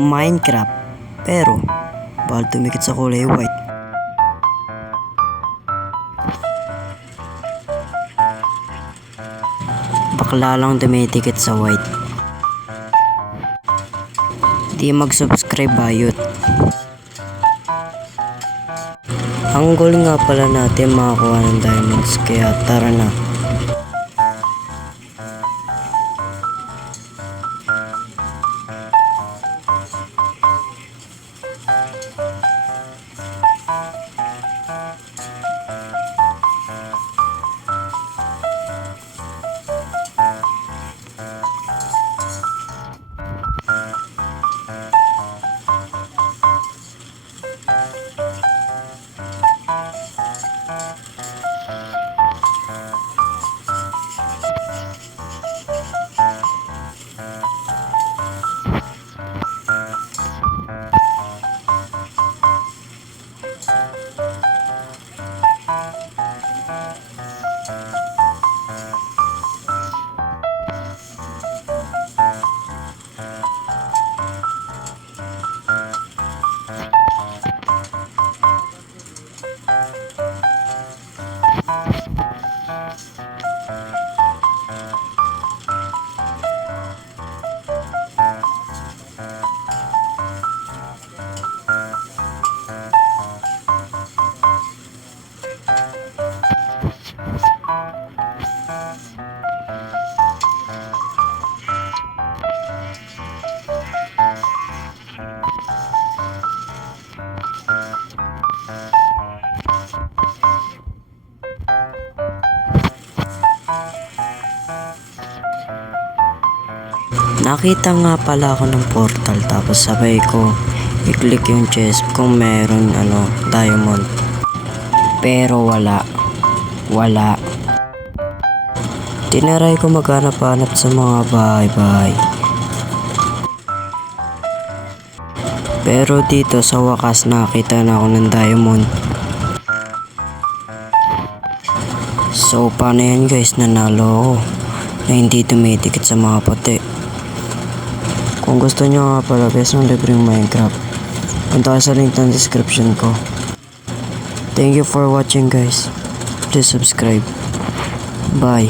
Minecraft. Pero, bawal tumikit sa kulay white. Bakla lang tumitikit sa white. Di mag-subscribe bayot. Ang goal nga pala natin makakuha ng diamonds, kaya tara na. Nakita nga pala ako ng portal, tapos sabay ko i-click yung chest kung meron diamond. Pero wala. Tinaray ko maghanap-hanap sa mga bahay-bahay. Pero dito sa wakas nakita na ako ng diamond. So paano yan guys, nanalo ako na hindi tumitikit sa mga puti. Kung gusto nyo nga pala guys ng libreng Minecraft, punta sa link ng description ko. Thank you for watching guys. Please subscribe. Bye.